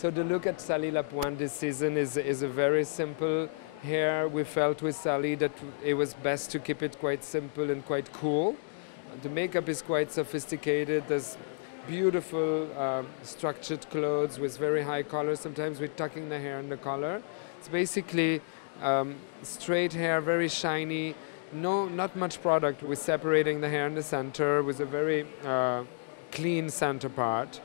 So the look at Sally LaPointe this season is a very simple hair. We felt with Sally that it was best to keep it quite simple and quite cool. The makeup is quite sophisticated. There's beautiful structured clothes with very high color. Sometimes we're tucking the hair in the collar. It's basically straight hair, very shiny. Not much product. We're separating the hair in the center with a very clean center part.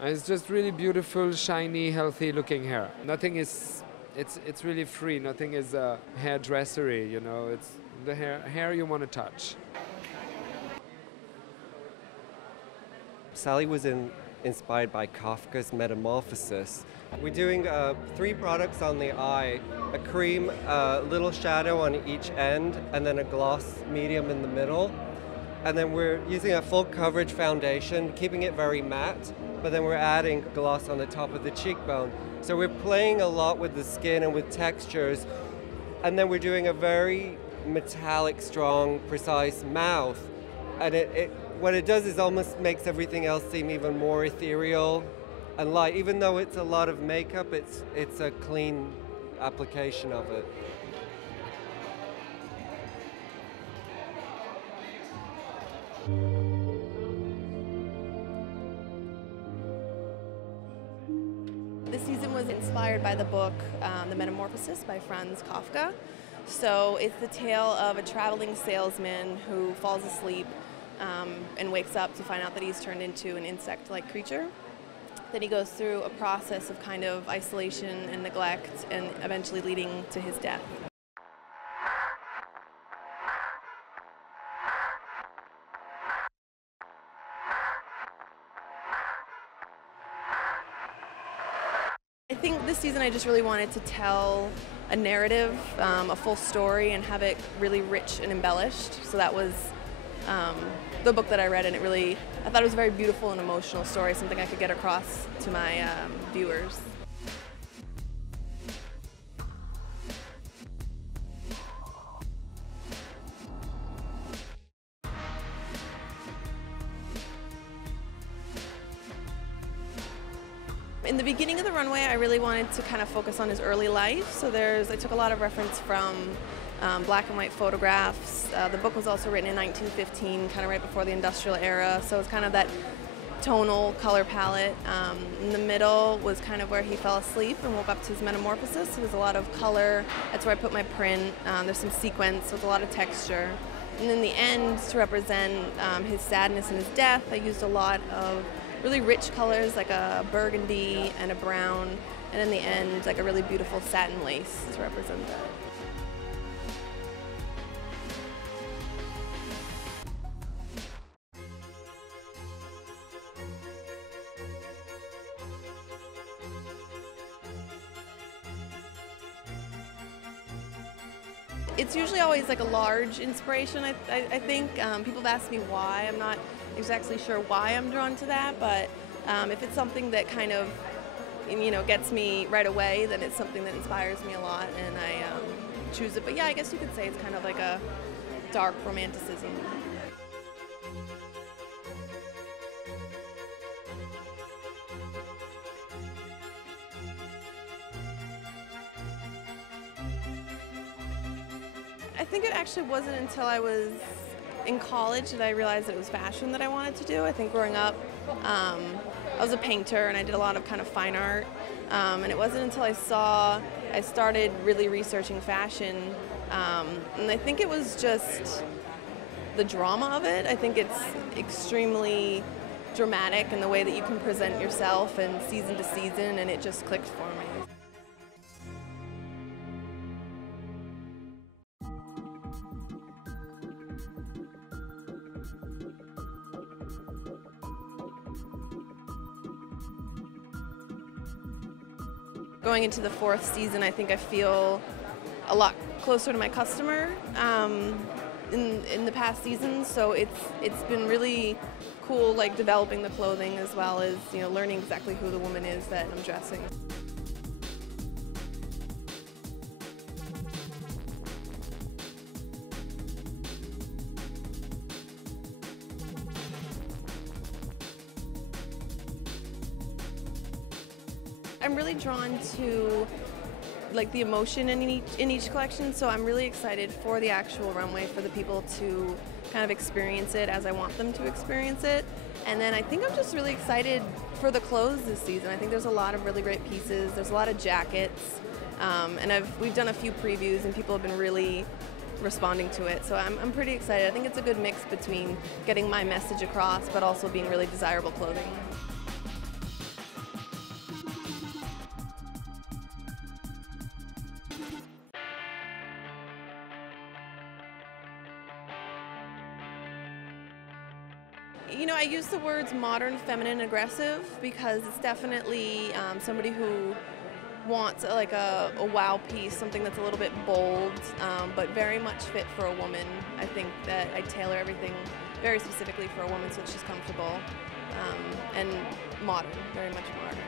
And it's just really beautiful, shiny, healthy looking hair. Nothing is, it's really free. Nothing is hairdressery, you know. It's the hair you want to touch. Sally was inspired by Kafka's Metamorphosis. We're doing 3 products on the eye, a cream, a little shadow on each end, and then a gloss medium in the middle. And then we're using a full coverage foundation, keeping it very matte, but then we're adding gloss on the top of the cheekbone. So we're playing a lot with the skin and with textures, and then we're doing a very metallic, strong, precise mouth. And what it does is almost makes everything else seem even more ethereal and light. Even though it's a lot of makeup, it's a clean application of it. This season was inspired by the book The Metamorphosis by Franz Kafka. So it's the tale of a traveling salesman who falls asleep and wakes up to find out that he's turned into an insect-like creature. Then he goes through a process of kind of isolation and neglect, and eventually leading to his death. I think this season I just really wanted to tell a narrative, a full story, and have it really rich and embellished. So that was the book that I read, and I thought it was a very beautiful and emotional story, something I could get across to my viewers. In the beginning of the runway, I really wanted to kind of focus on his early life. So I took a lot of reference from black and white photographs. The book was also written in 1915, kind of right before the industrial era. So it's kind of that tonal color palette. In the middle was kind of where he fell asleep and woke up to his metamorphosis. So there's a lot of color. That's where I put my print. There's some sequence with a lot of texture. And in the end, to represent his sadness and his death, I used a lot of really rich colors like a burgundy and a brown, and in the end like a really beautiful satin lace to represent that. It's usually always like a large inspiration, I think. People have asked me why. I'm not exactly sure why I'm drawn to that, but if it's something that kind of, gets me right away, then it's something that inspires me a lot, and I choose it. But yeah, I guess you could say it's kind of like a dark romanticism. I think it actually wasn't until I was in college that I realized that it was fashion that I wanted to do. I think growing up, I was a painter and I did a lot of kind of fine art. And it wasn't until I started really researching fashion. And I think it was just the drama of it. I think it's extremely dramatic in the way that you can present yourself and season to season, and it just clicked for me. Going into the 4th season, I think I feel a lot closer to my customer in the past seasons. So it's been really cool, like developing the clothing as well as learning exactly who the woman is that I'm dressing. I'm really drawn to like the emotion in each collection, so I'm really excited for the actual runway for the people to kind of experience it as I want them to experience it. And then I think I'm just really excited for the clothes this season. I think there's a lot of really great pieces. There's a lot of jackets, and we've done a few previews and people have been really responding to it, so I'm pretty excited. I think it's a good mix between getting my message across but also being really desirable clothing. You know, I use the words modern, feminine, aggressive because it's definitely somebody who wants like a wow piece, something that's a little bit bold, but very much fit for a woman. I think that I tailor everything very specifically for a woman so that she's comfortable and modern, very much modern.